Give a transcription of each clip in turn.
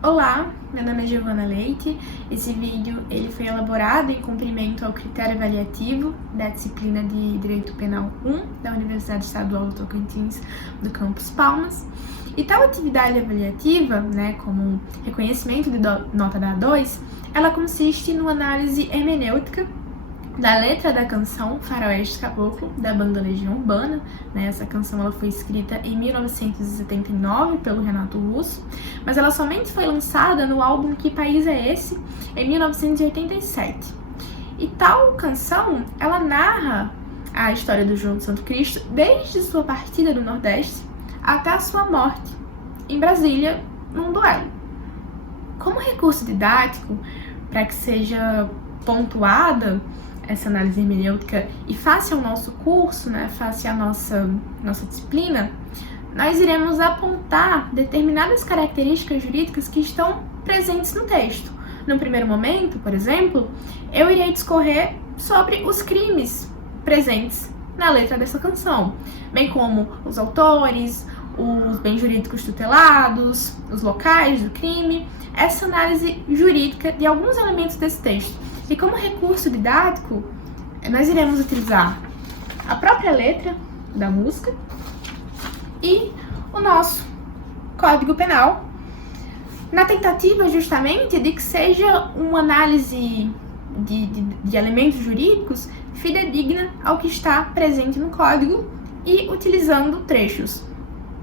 Olá, meu nome é Giovana Leite. Esse vídeo ele foi elaborado em cumprimento ao critério avaliativo da disciplina de Direito Penal 1 da Universidade Estadual do Tocantins, do campus Palmas. E tal atividade avaliativa, como reconhecimento de nota da A2, ela consiste numa análise hermenêutica da letra da canção Faroeste Caboclo, da banda Legião Urbana. Essa canção ela foi escrita em 1979 pelo Renato Russo, mas ela somente foi lançada no álbum Que País é Esse?, em 1987. E tal canção, ela narra a história do João de Santo Cristo desde sua partida do Nordeste até a sua morte em Brasília, num duelo. Como recurso didático, para que seja pontuada essa análise hermenêutica e face ao nosso curso, face à nossa disciplina, nós iremos apontar determinadas características jurídicas que estão presentes no texto. No primeiro momento, por exemplo, eu irei discorrer sobre os crimes presentes na letra dessa canção, bem como os autores, os bens jurídicos tutelados, os locais do crime, essa análise jurídica de alguns elementos desse texto. E como recurso didático, nós iremos utilizar a própria letra da música e o nosso Código Penal, na tentativa justamente de que seja uma análise de elementos jurídicos fidedigna ao que está presente no Código e utilizando trechos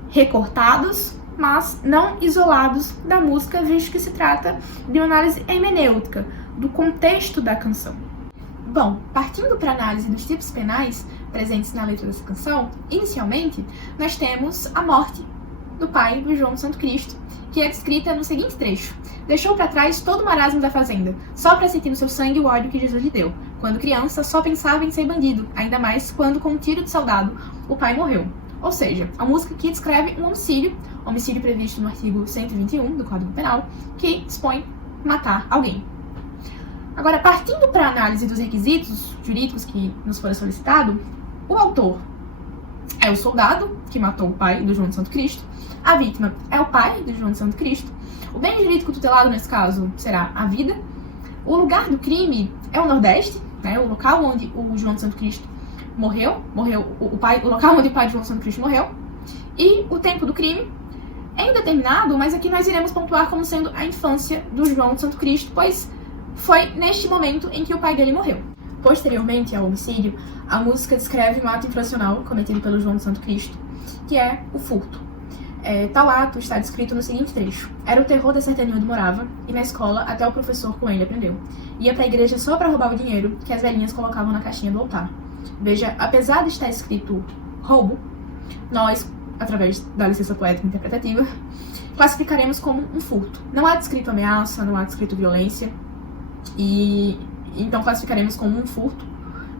recortados, mas não isolados da música, visto que se trata de uma análise hermenêutica do contexto da canção. Bom, partindo para a análise dos tipos penais presentes na letra dessa canção, inicialmente nós temos a morte do pai do João de Santo Cristo, que é descrita no seguinte trecho: deixou para trás todo o marasmo da fazenda, só para sentir no seu sangue o ódio que Jesus lhe deu. Quando criança, só pensava em ser bandido, ainda mais quando com um tiro de soldado o pai morreu. Ou seja, a música aqui descreve um homicídio previsto no artigo 121 do Código Penal, que dispõe matar alguém. Agora, partindo para a análise dos requisitos jurídicos que nos foram solicitados, o autor é o soldado que matou o pai do João de Santo Cristo, a vítima é o pai do João de Santo Cristo, o bem jurídico tutelado nesse caso será a vida, o lugar do crime é o Nordeste, o local onde o João de Santo Cristo morreu o local onde o pai de João de Santo Cristo morreu, e o tempo do crime é indeterminado, mas aqui nós iremos pontuar como sendo a infância do João de Santo Cristo, pois foi neste momento em que o pai dele morreu. Posteriormente ao homicídio, a música descreve um ato infracional cometido pelo João de Santo Cristo, que é o furto. Tal ato está descrito no seguinte trecho: era o terror da sertania onde morava, e na escola até o professor com ele aprendeu. Ia para a igreja só para roubar o dinheiro que as velhinhas colocavam na caixinha do altar. Veja, apesar de estar escrito roubo, nós, através da licença poética interpretativa, classificaremos como um furto. Não há descrito ameaça, não há descrito violência, e então classificaremos como um furto,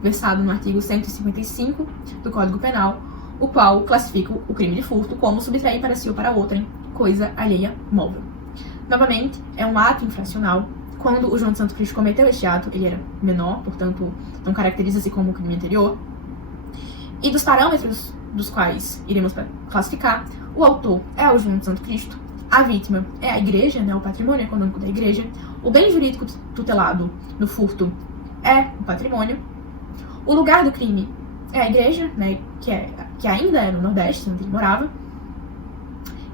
versado no artigo 155 do Código Penal, o qual classifica o crime de furto como subtrair para si ou para outrem coisa alheia móvel. Novamente, é um ato infracional. Quando o João de Santo Cristo cometeu este ato, ele era menor, portanto, não caracteriza-se como um crime anterior. E dos parâmetros dos quais iremos classificar, o autor é o João de Santo Cristo, a vítima é a igreja, o patrimônio econômico da igreja, o bem jurídico tutelado no furto é o patrimônio, o lugar do crime é a igreja, que ainda é no Nordeste, onde ele morava,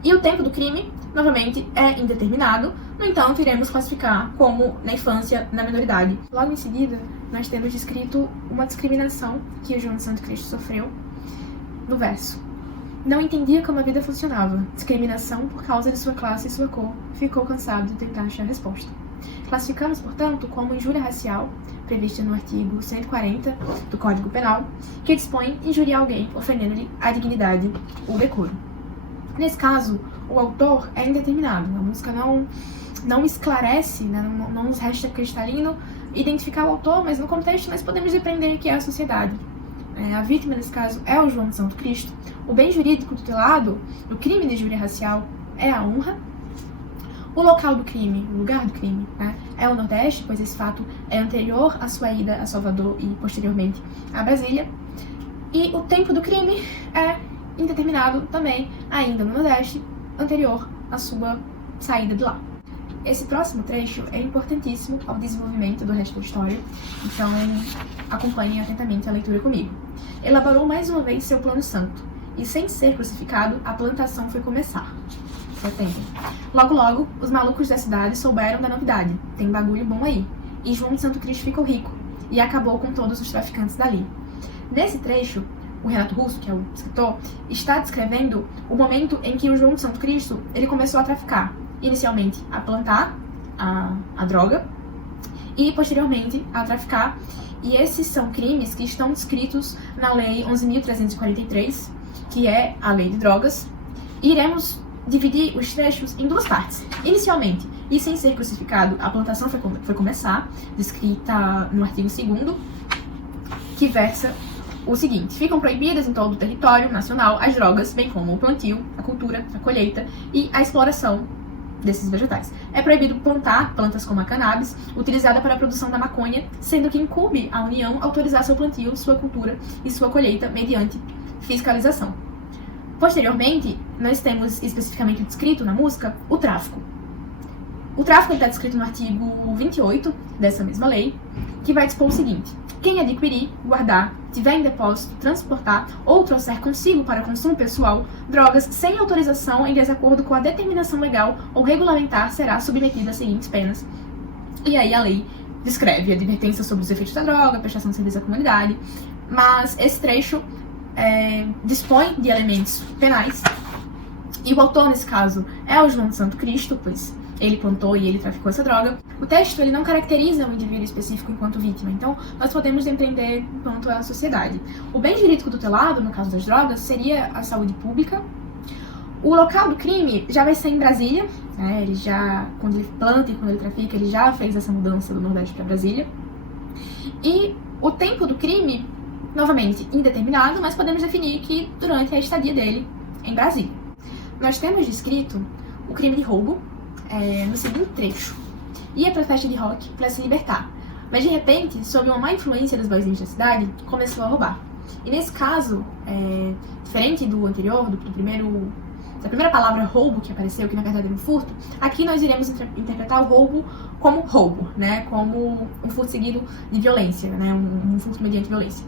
e o tempo do crime, novamente, é indeterminado. No entanto, iremos classificar como na infância, na minoridade. Logo em seguida, nós temos descrito uma discriminação que o João de Santo Cristo sofreu no verso. Não entendia como a vida funcionava. Discriminação por causa de sua classe e sua cor. Ficou cansado de tentar achar a resposta. Classificamos, portanto, como injúria racial, prevista no artigo 140 do Código Penal, que dispõe injuriar alguém, ofendendo-lhe a dignidade ou decoro. Nesse caso, o autor é indeterminado. A música não esclarece, não nos resta cristalino identificar o autor, mas no contexto nós podemos depreender que é a sociedade. A vítima, nesse caso, é o João de Santo Cristo. O bem jurídico tutelado do crime de injúria racial é a honra. O local do crime, o lugar do crime, é o Nordeste, pois esse fato é anterior à sua ida a Salvador e posteriormente a Brasília. E o tempo do crime é indeterminado também, ainda no Nordeste, anterior à sua saída de lá. Esse próximo trecho é importantíssimo ao desenvolvimento do resto da história, então acompanhem atentamente a leitura comigo. Elaborou mais uma vez seu plano santo, e sem ser crucificado, a plantação foi começar. Atentem. Logo logo, os malucos da cidade souberam da novidade, tem bagulho bom aí, e João de Santo Cristo ficou rico, e acabou com todos os traficantes dali. Nesse trecho, o Renato Russo, que é o escritor, está descrevendo o momento em que o João de Santo Cristo ele começou a traficar, inicialmente a plantar a droga e posteriormente a traficar. E esses são crimes que estão descritos na Lei 11.343, que é a Lei de Drogas. E iremos dividir os trechos em duas partes. Inicialmente, e sem ser crucificado, a plantação foi começar, descrita no artigo 2º, que versa o seguinte: ficam proibidas em todo o território nacional as drogas, bem como o plantio, a cultura, a colheita e a exploração desses vegetais. É proibido plantar plantas como a cannabis, utilizada para a produção da maconha, sendo que incumbe à União autorizar seu plantio, sua cultura e sua colheita mediante fiscalização. Posteriormente, nós temos especificamente descrito na música o tráfico. O tráfico está descrito no artigo 28 dessa mesma lei, que vai dispor o seguinte: quem adquirir, guardar, tiver em depósito, transportar ou trouxer consigo para consumo pessoal drogas sem autorização em desacordo com a determinação legal ou regulamentar será submetido às seguintes penas. E aí a lei descreve advertência sobre os efeitos da droga, prestação de serviço à comunidade, mas esse trecho dispõe de elementos penais, e o autor, nesse caso, é o João de Santo Cristo, pois ele plantou e ele traficou essa droga. O texto ele não caracteriza um indivíduo específico enquanto vítima, então nós podemos empreender quanto à sociedade. O bem jurídico tutelado, no caso das drogas, seria a saúde pública. O local do crime já vai ser em Brasília, né? Ele já, quando ele planta e quando ele trafica, ele já fez essa mudança do Nordeste para Brasília. E o tempo do crime, novamente, indeterminado, mas podemos definir que durante a estadia dele em Brasília. Nós temos descrito o crime de roubo no seguinte trecho: ia pra festa de rock para se libertar, mas de repente, sob uma má influência dos boizinhos da cidade, começou a roubar. E nesse caso, diferente do anterior, da primeira palavra roubo que apareceu, que na verdade era um furto, aqui nós iremos interpretar o roubo como roubo, né, como um furto seguido de violência, né, um furto mediante violência,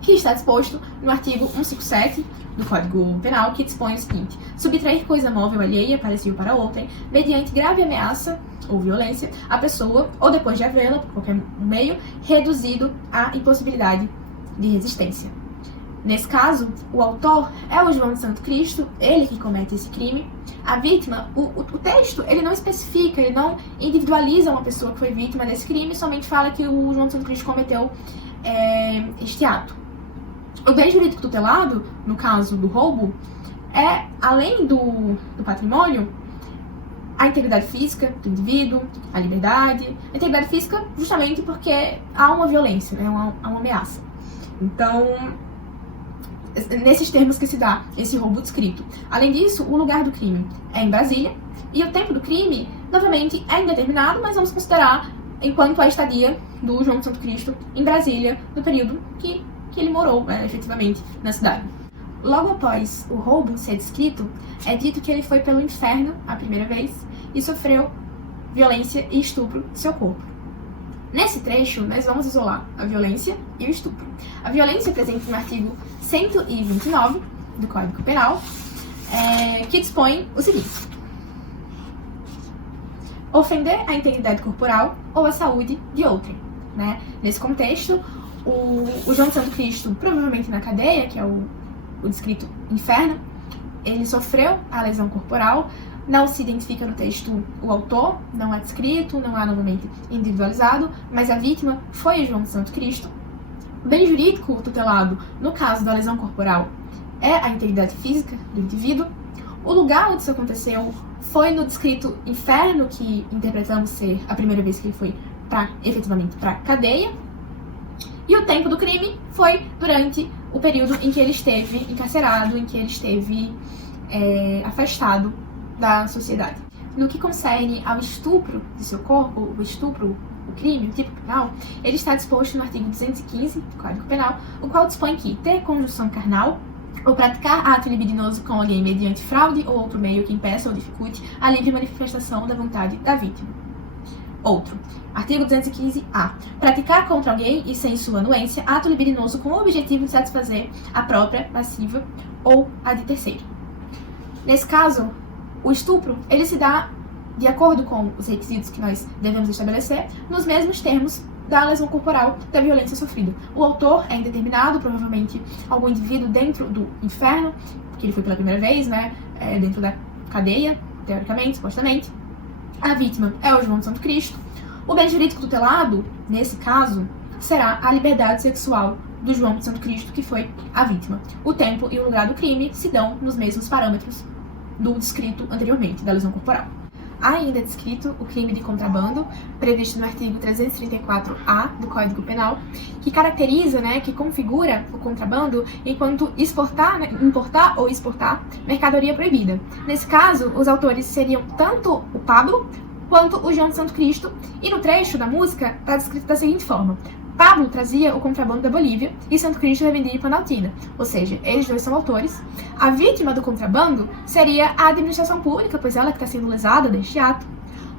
que está disposto no artigo 157 do Código Penal, que dispõe o seguinte: subtrair coisa móvel alheia para si ou para outrem, mediante grave ameaça ou violência, a pessoa, ou depois de havê-la, por qualquer meio, reduzido à impossibilidade de resistência. Nesse caso, o autor é o João de Santo Cristo, ele que comete esse crime. A vítima, o texto, ele não especifica, ele não individualiza uma pessoa que foi vítima desse crime, somente fala que o João de Santo Cristo cometeu este ato. O bem jurídico tutelado, no caso do roubo, é, além do patrimônio, a integridade física do indivíduo, a liberdade. A integridade física justamente porque há uma violência, né, há uma ameaça. Então, nesses termos que se dá esse roubo descrito. Além disso, o lugar do crime é em Brasília, e o tempo do crime, novamente, é indeterminado, mas vamos considerar enquanto a estadia do João de Santo Cristo em Brasília, no período que ele morou, efetivamente, na cidade. Logo após o roubo ser descrito, é dito que ele foi pelo inferno a primeira vez e sofreu violência e estupro de seu corpo. Nesse trecho, nós vamos isolar a violência e o estupro. A violência presente no artigo 129 do Código Penal, que dispõe o seguinte: ofender a integridade corporal ou a saúde de outrem, né? Nesse contexto, o João de Santo Cristo, provavelmente na cadeia, que é o descrito inferno, ele sofreu a lesão corporal. Não se identifica no texto o autor, não é descrito, não há novamente individualizado, mas a vítima foi o João de Santo Cristo. O bem jurídico tutelado, no caso da lesão corporal, é a integridade física do indivíduo. O lugar onde isso aconteceu foi no descrito inferno, que interpretamos ser a primeira vez que ele foi efetivamente para cadeia. E o tempo do crime foi durante o período em que ele esteve encarcerado, em que ele esteve afastado da sociedade. No que concerne ao estupro de seu corpo, o crime, o tipo penal, ele está disposto no artigo 215 do Código Penal, o qual dispõe que ter conjunção carnal ou praticar ato libidinoso com alguém mediante fraude ou outro meio que impeça ou dificulte a livre manifestação da vontade da vítima. Outro. Artigo 215-A. Praticar contra alguém e sem sua anuência ato libidinoso com o objetivo de satisfazer a própria, passiva ou a de terceiro. Nesse caso, o estupro, ele se dá de acordo com os requisitos que nós devemos estabelecer, nos mesmos termos da lesão corporal da violência sofrida. O autor é indeterminado, provavelmente algum indivíduo dentro do inferno, porque ele foi pela primeira vez, né, dentro da cadeia, teoricamente, supostamente. A vítima é o João de Santo Cristo. O bem jurídico tutelado, nesse caso, será a liberdade sexual do João de Santo Cristo, que foi a vítima. O tempo e o lugar do crime se dão nos mesmos parâmetros do descrito anteriormente, da lesão corporal. Há ainda descrito o crime de contrabando, previsto no artigo 334-A do Código Penal, que caracteriza, que configura o contrabando enquanto importar ou exportar mercadoria proibida. Nesse caso, os autores seriam tanto o Pablo quanto o João de Santo Cristo, e no trecho da música está descrito da seguinte forma: Pablo trazia o contrabando da Bolívia e Santo Cristo revendia em Planaltina, ou seja, eles dois são autores. A vítima do contrabando seria a administração pública, pois ela que está sendo lesada deste ato.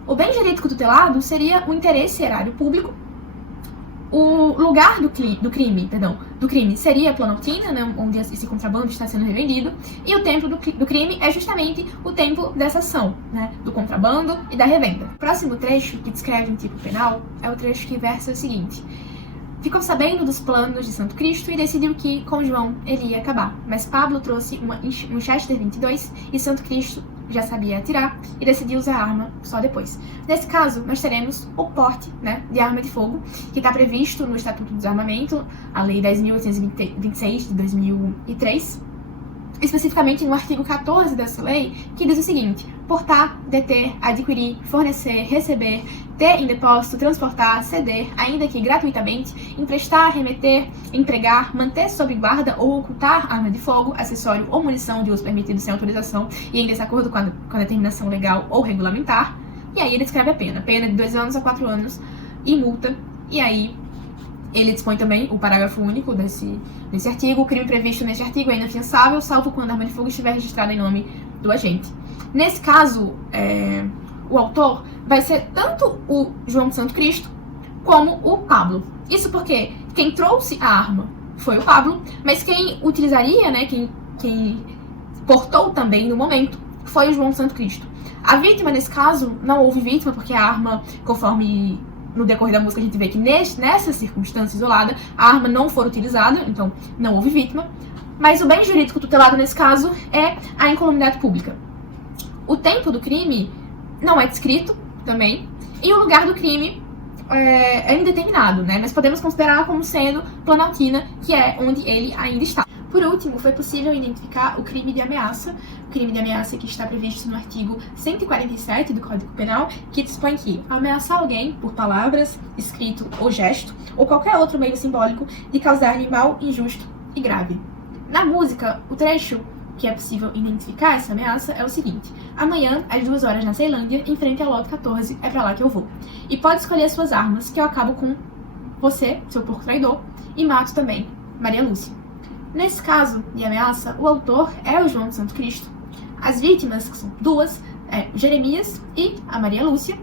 O bem jurídico tutelado seria o interesse erário público. O lugar do crime seria Planaltina, onde esse contrabando está sendo revendido, e o tempo do crime é justamente o tempo dessa ação, do contrabando e da revenda. O próximo trecho, que descreve um tipo penal, é o trecho que versa o seguinte: ficou sabendo dos planos de Santo Cristo e decidiu que, com João, ele ia acabar. Mas Pablo trouxe um Chester 22 e Santo Cristo já sabia atirar e decidiu usar a arma só depois. Nesse caso, nós teremos o porte de arma de fogo, que está previsto no Estatuto do Desarmamento, a Lei 10.826 de 2003, especificamente no artigo 14 dessa lei, que diz o seguinte: portar, deter, adquirir, fornecer, receber, ter em depósito, transportar, ceder, ainda que gratuitamente, emprestar, remeter, empregar, manter sob guarda ou ocultar arma de fogo, acessório ou munição de uso permitido sem autorização e em desacordo com a determinação legal ou regulamentar. E aí ele descreve a pena de 2 anos a 4 anos e multa. E aí ele dispõe também o parágrafo único desse artigo: o crime previsto neste artigo é inafiançável, salvo quando a arma de fogo estiver registrada em nome do agente. Nesse caso, o autor vai ser tanto o João de Santo Cristo como o Pablo. Isso porque quem trouxe a arma foi o Pablo, mas quem utilizaria, quem portou também no momento, foi o João de Santo Cristo. A vítima, nesse caso, não houve vítima, porque a arma, conforme no decorrer da música a gente vê que nessa circunstância isolada, a arma não foi utilizada, então não houve vítima. Mas o bem jurídico tutelado nesse caso é a incolumidade pública. O tempo do crime não é descrito também, e o lugar do crime é indeterminado, mas podemos considerar como sendo Planaltina, que é onde ele ainda está. Por último, foi possível identificar o crime de ameaça, que está previsto no artigo 147 do Código Penal, que dispõe que ameaçar alguém por palavras, escrito ou gesto, ou qualquer outro meio simbólico, de causar-lhe mal injusto e grave. Na música, o trecho que é possível identificar essa ameaça é o seguinte: amanhã, às 2 horas na Ceilândia, em frente ao lote 14, é pra lá que eu vou. E pode escolher suas armas, que eu acabo com você, seu porco traidor, e mato também Maria Lúcia. Nesse caso de ameaça, o autor é o João de Santo Cristo. As vítimas, que são 2, Jeremias e a Maria Lúcia.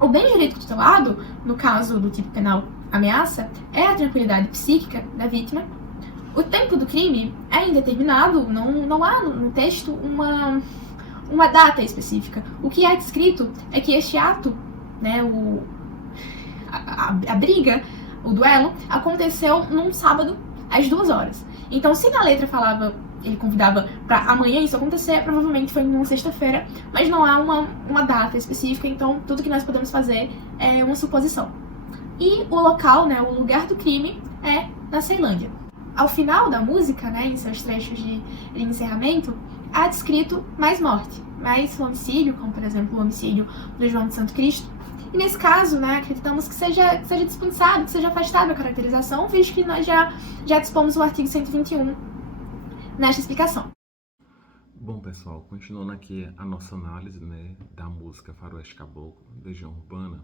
O bem jurídico tutelado, no caso do tipo penal ameaça, é a tranquilidade psíquica da vítima. O tempo do crime é indeterminado, não há no texto uma data específica. O que é descrito é que este ato, a briga, o duelo, aconteceu num sábado às 2 horas. Então, se na letra ele convidava para amanhã isso acontecer, provavelmente foi numa sexta-feira, mas não há uma data específica, então tudo que nós podemos fazer é uma suposição. E o local, o lugar do crime é na Ceilândia. Ao final da música, em seus trechos de encerramento, há descrito mais morte, mais homicídio, como por exemplo o homicídio do João de Santo Cristo. E nesse caso, acreditamos que seja dispensado, que seja afastado a caracterização, visto que nós já dispomos o artigo 121 nesta explicação. Bom, pessoal, continuando aqui a nossa análise da música Faroeste Caboclo, Legião Urbana,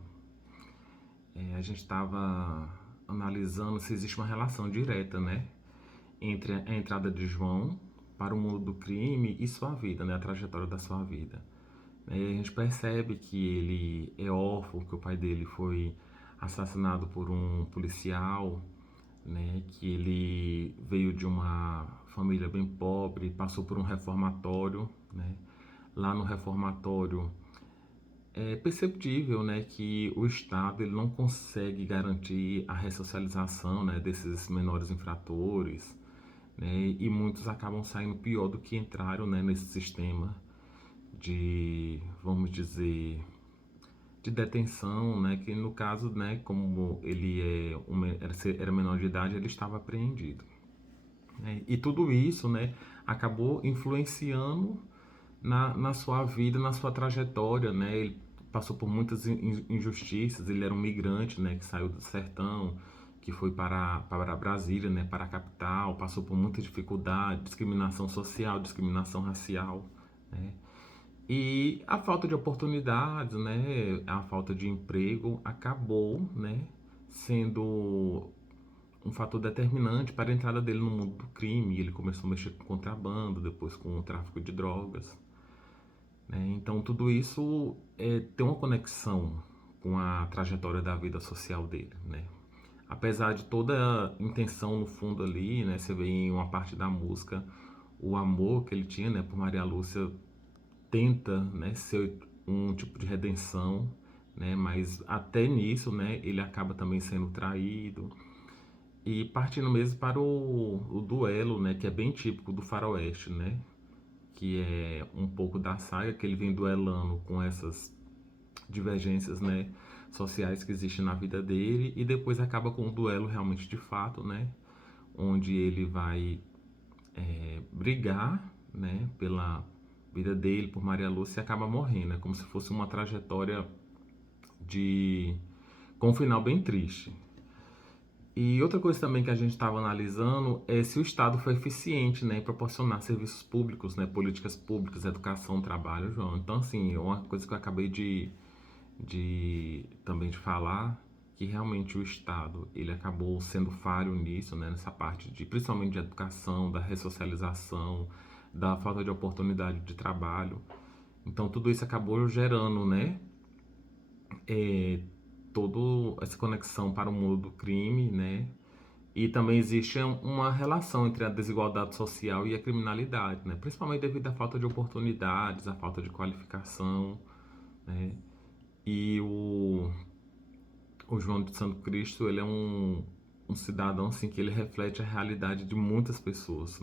a gente estava analisando se existe uma relação direta, entre a entrada de João para o mundo do crime e sua vida, né, a trajetória da sua vida. E a gente percebe que ele é órfão, que o pai dele foi assassinado por um policial, né, que ele veio de uma família bem pobre, passou por um reformatório, né. Lá no reformatório é perceptível, né, que o Estado ele não consegue garantir a ressocialização, né, desses menores infratores, né, e muitos acabam saindo pior do que entraram, né, nesse sistema de, vamos dizer, de detenção, né, que no caso, né, como ele era menor de idade, ele estava apreendido, né, e tudo isso, né, acabou influenciando na sua vida, na sua trajetória, né, ele passou por muitas injustiças, ele era um migrante, né, que saiu do sertão, que foi para Brasília, né, para a capital, passou por muita dificuldade, discriminação social, discriminação racial, né, e a falta de oportunidades, né, a falta de emprego acabou, né, sendo um fator determinante para a entrada dele no mundo do crime. Ele começou a mexer com contrabando, depois com o tráfico de drogas, né? Então tudo isso tem uma conexão com a trajetória da vida social dele, né? Apesar de toda a intenção no fundo ali, né, você vê em uma parte da música o amor que ele tinha, né, por Maria Lúcia tenta, né, ser um tipo de redenção, né, mas até nisso, né, ele acaba também sendo traído e partindo mesmo para o duelo, né, que é bem típico do faroeste, né, que é um pouco da saga que ele vem duelando com essas divergências, né, sociais que existem na vida dele, e depois acaba com um duelo realmente de fato, né, onde ele vai brigar, né, pela vida dele, por Maria Lúcia, e acaba morrendo, como se fosse uma trajetória com um final bem triste. E outra coisa também que a gente estava analisando é se o Estado foi eficiente, né, em proporcionar serviços públicos, né, políticas públicas, educação, trabalho, João. Então, assim, uma coisa que eu acabei também de falar, que realmente o Estado, ele acabou sendo falho nisso, né, nessa parte principalmente de educação, da ressocialização, da falta de oportunidade de trabalho. Então, tudo isso acabou gerando, né, toda essa conexão para o mundo do crime, né? E também existe uma relação entre a desigualdade social e a criminalidade, né? Principalmente devido à falta de oportunidades, à falta de qualificação, né? E o João de Santo Cristo, ele é um cidadão assim, que ele reflete a realidade de muitas pessoas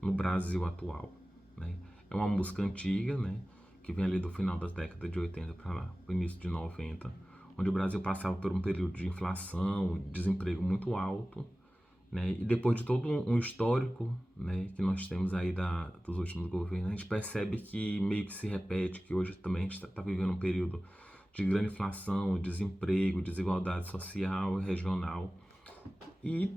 no Brasil atual, né? É uma música antiga, né? Que vem ali do final das décadas de 80 para o início de 90, onde o Brasil passava por um período de inflação, desemprego muito alto, né? E depois de todo um histórico, né, que nós temos aí dos últimos governos, a gente percebe que meio que se repete, que hoje também a gente está vivendo um período de grande inflação, desemprego, desigualdade social e regional. E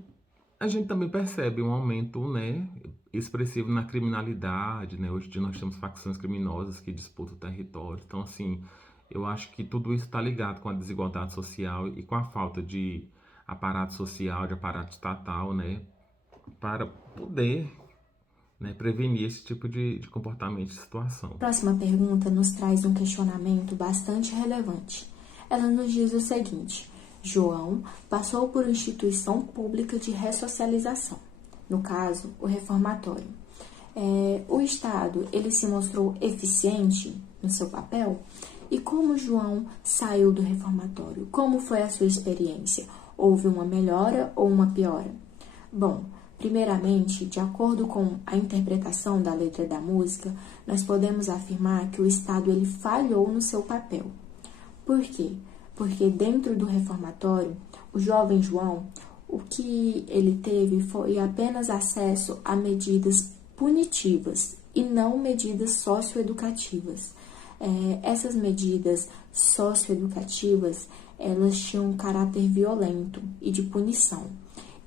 a gente também percebe um aumento, né, expressivo na criminalidade, né? Hoje em dia nós temos facções criminosas que disputam o território. Então, assim, eu acho que tudo isso está ligado com a desigualdade social e com a falta de aparato social, de aparato estatal, né, para poder, né, prevenir esse tipo de comportamento e situação. A próxima pergunta nos traz um questionamento bastante relevante. Ela nos diz o seguinte: João passou por uma instituição pública de ressocialização, no caso, o reformatório. O Estado, ele se mostrou eficiente no seu papel? E como João saiu do reformatório? Como foi a sua experiência? Houve uma melhora ou uma piora? Bom, primeiramente, de acordo com a interpretação da letra da música, nós podemos afirmar que o Estado ele falhou no seu papel. Por quê? Porque dentro do reformatório, o jovem João, o que ele teve foi apenas acesso a medidas punitivas e não medidas socioeducativas. Essas medidas socioeducativas, elas tinham um caráter violento e de punição,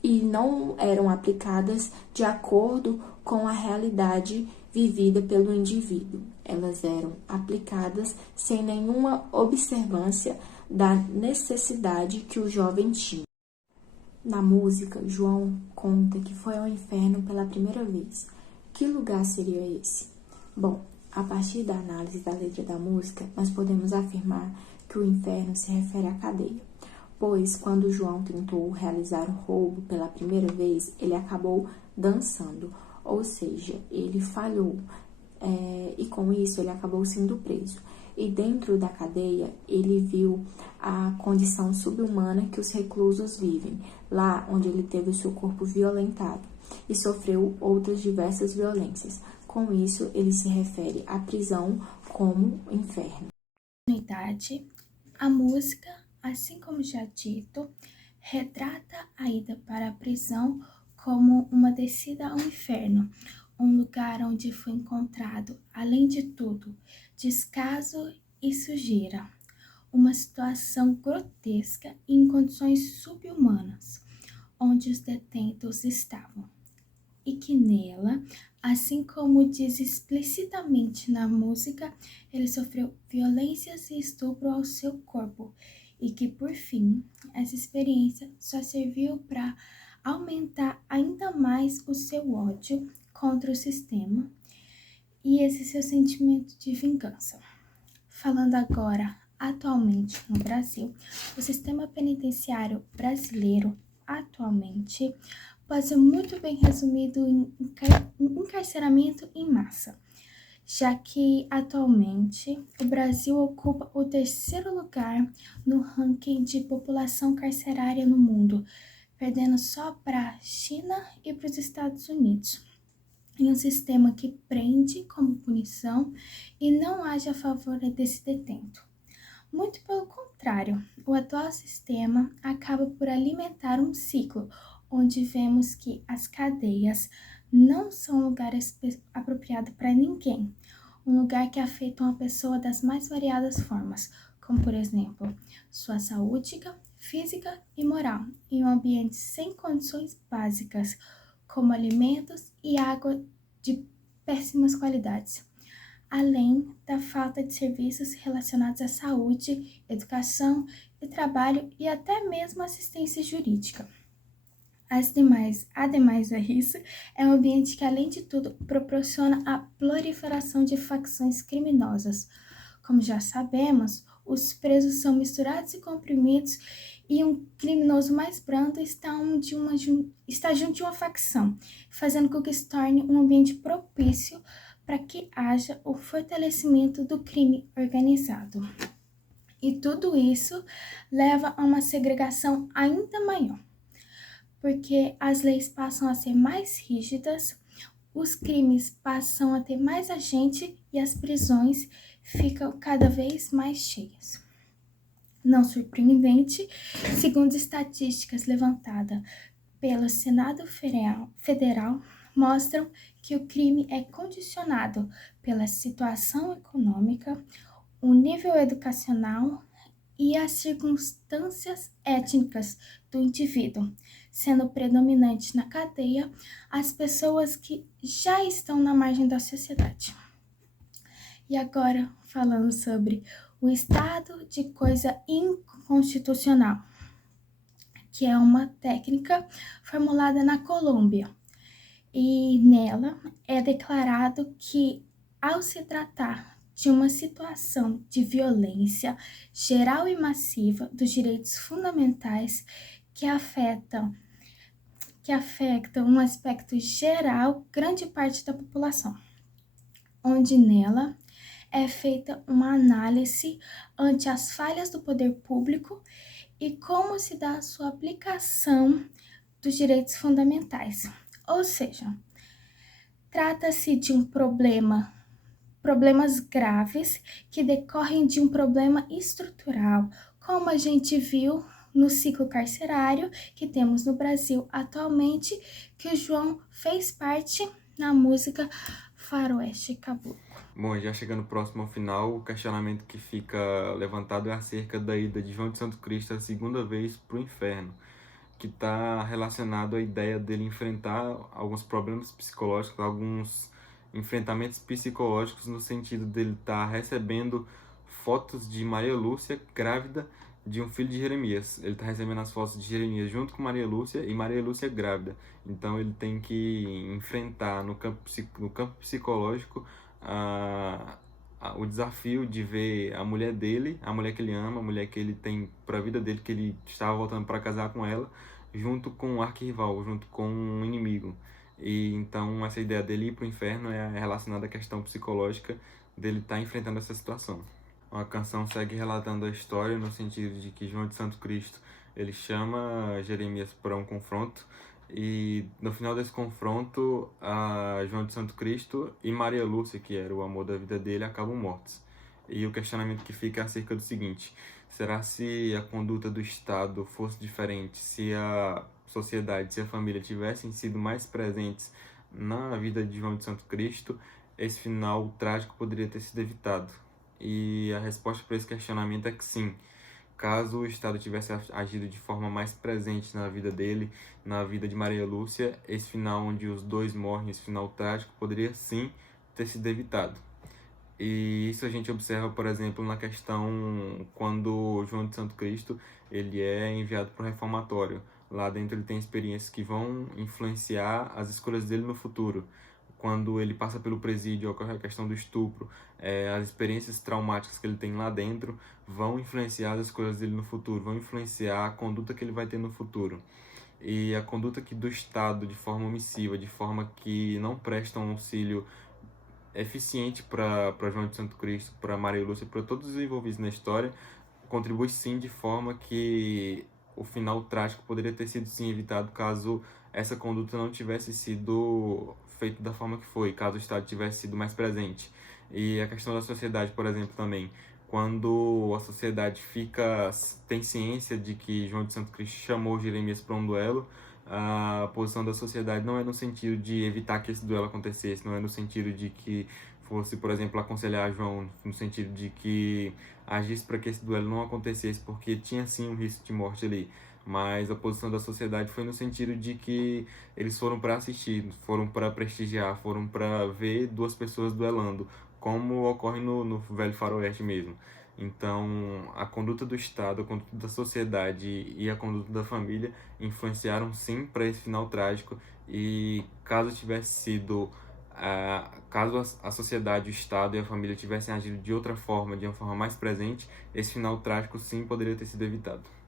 e não eram aplicadas de acordo com a realidade vivida pelo indivíduo. Elas eram aplicadas sem nenhuma observância da necessidade que o jovem tinha. Na música, João conta que foi ao inferno pela primeira vez. Que lugar seria esse? Bom, a partir da análise da letra da música, nós podemos afirmar que o inferno se refere à cadeia, pois quando João tentou realizar o roubo pela primeira vez, ele acabou dançando, ou seja, ele falhou, e com isso ele acabou sendo preso. E dentro da cadeia, ele viu a condição subhumana que os reclusos vivem, lá onde ele teve o seu corpo violentado e sofreu outras diversas violências. Com isso, ele se refere à prisão como inferno. Continuidade, a música, assim como já dito, retrata a ida para a prisão como uma descida ao inferno, um lugar onde foi encontrado, além de tudo, descaso e sujeira, uma situação grotesca e em condições subhumanas, onde os detentos estavam, e que nela, assim como diz explicitamente na música, ele sofreu violências e estupro ao seu corpo, e que, por fim, essa experiência só serviu para aumentar ainda mais o seu ódio contra o sistema e esse seu sentimento de vingança. Falando agora, atualmente no Brasil, o sistema penitenciário brasileiro atualmente pode ser muito bem resumido em encarceramento em massa, já que atualmente o Brasil ocupa o 3º lugar no ranking de população carcerária no mundo, perdendo só para a China e para os Estados Unidos, em um sistema que prende como punição e não age a favor desse detento. Muito pelo contrário, o atual sistema acaba por alimentar um ciclo, onde vemos que as cadeias não são um lugar apropriado para ninguém, um lugar que afeta uma pessoa das mais variadas formas, como por exemplo, sua saúde física e moral, em um ambiente sem condições básicas, como alimentos e água de péssimas qualidades, além da falta de serviços relacionados à saúde, educação e trabalho e até mesmo assistência jurídica. Ademais a isso, é um ambiente que, além de tudo, proporciona a proliferação de facções criminosas. Como já sabemos, os presos são misturados e comprimidos e um criminoso mais brando está junto de uma facção, fazendo com que se torne um ambiente propício para que haja o fortalecimento do crime organizado. E tudo isso leva a uma segregação ainda maior, porque as leis passam a ser mais rígidas, os crimes passam a ter mais agente e as prisões ficam cada vez mais cheias. Não surpreendente, segundo estatísticas levantadas pelo Senado Federal, mostram que o crime é condicionado pela situação econômica, o nível educacional e as circunstâncias étnicas do indivíduo, sendo predominante na cadeia as pessoas que já estão na margem da sociedade. E agora, falando sobre o estado de coisa inconstitucional, que é uma técnica formulada na Colômbia. E nela é declarado que, ao se tratar de uma situação de violência geral e massiva dos direitos fundamentais que afetam um aspecto geral grande parte da população, onde nela é feita uma análise ante as falhas do poder público e como se dá a sua aplicação dos direitos fundamentais. Ou seja, trata-se de problemas graves que decorrem de um problema estrutural, como a gente viu no ciclo carcerário que temos no Brasil atualmente, que o João fez parte na música Faroeste Caboclo. Bom, já chegando próximo ao final, o questionamento que fica levantado é acerca da ida de João de Santo Cristo a segunda vez para o inferno, que está relacionado à ideia dele enfrentar alguns problemas psicológicos, alguns enfrentamentos psicológicos no sentido dele estar recebendo fotos de Maria Lúcia grávida de um filho de Jeremias. Ele está recebendo as fotos de Jeremias junto com Maria Lúcia e Maria Lúcia grávida. Então ele tem que enfrentar no campo psicológico o desafio de ver a mulher dele, a mulher que ele ama, a mulher que ele tem para a vida dele, que ele estava voltando para casar com ela, junto com um arquirrival, junto com um inimigo. E então essa ideia dele ir para o inferno é relacionada à questão psicológica dele estar enfrentando essa situação. A canção segue relatando a história no sentido de que João de Santo Cristo ele chama Jeremias para um confronto, e no final desse confronto, João de Santo Cristo e Maria Lúcia, que era o amor da vida dele, acabam mortos. E o questionamento que fica é acerca do seguinte: será se a conduta do Estado fosse diferente, se a sociedade, se a família tivessem sido mais presentes na vida de João de Santo Cristo, esse final trágico poderia ter sido evitado? E a resposta para esse questionamento é que sim. Caso o Estado tivesse agido de forma mais presente na vida dele, na vida de Maria Lúcia, esse final onde os dois morrem, esse final trágico, poderia sim ter sido evitado. E isso a gente observa, por exemplo, na questão quando João de Santo Cristo ele é enviado para o reformatório. Lá dentro ele tem experiências que vão influenciar as escolhas dele no futuro. Quando ele passa pelo presídio, ocorre a questão do estupro, as experiências traumáticas que ele tem lá dentro vão influenciar as escolhas dele no futuro, vão influenciar a conduta que ele vai ter no futuro. E a conduta que do Estado, de forma omissiva, de forma que não presta um auxílio eficiente para João de Santo Cristo, para Maria Lúcia, para todos os envolvidos na história, contribui sim de forma que o final trágico poderia ter sido sim evitado caso essa conduta não tivesse sido feita da forma que foi, caso o Estado tivesse sido mais presente. E a questão da sociedade, por exemplo, também, quando a sociedade tem ciência de que João de Santo Cristo chamou Jeremias para um duelo, a posição da sociedade não é no sentido de evitar que esse duelo acontecesse, não é no sentido de que fosse, por exemplo, aconselhar João, no sentido de que agisse para que esse duelo não acontecesse, porque tinha sim um risco de morte ali. Mas a posição da sociedade foi no sentido de que eles foram para assistir, foram para prestigiar, foram para ver duas pessoas duelando, como ocorre no Velho Faroeste mesmo. Então, a conduta do Estado, a conduta da sociedade e a conduta da família influenciaram sim para esse final trágico. E caso tivesse sido, caso a sociedade, o Estado e a família tivessem agido de outra forma, de uma forma mais presente, esse final trágico sim poderia ter sido evitado.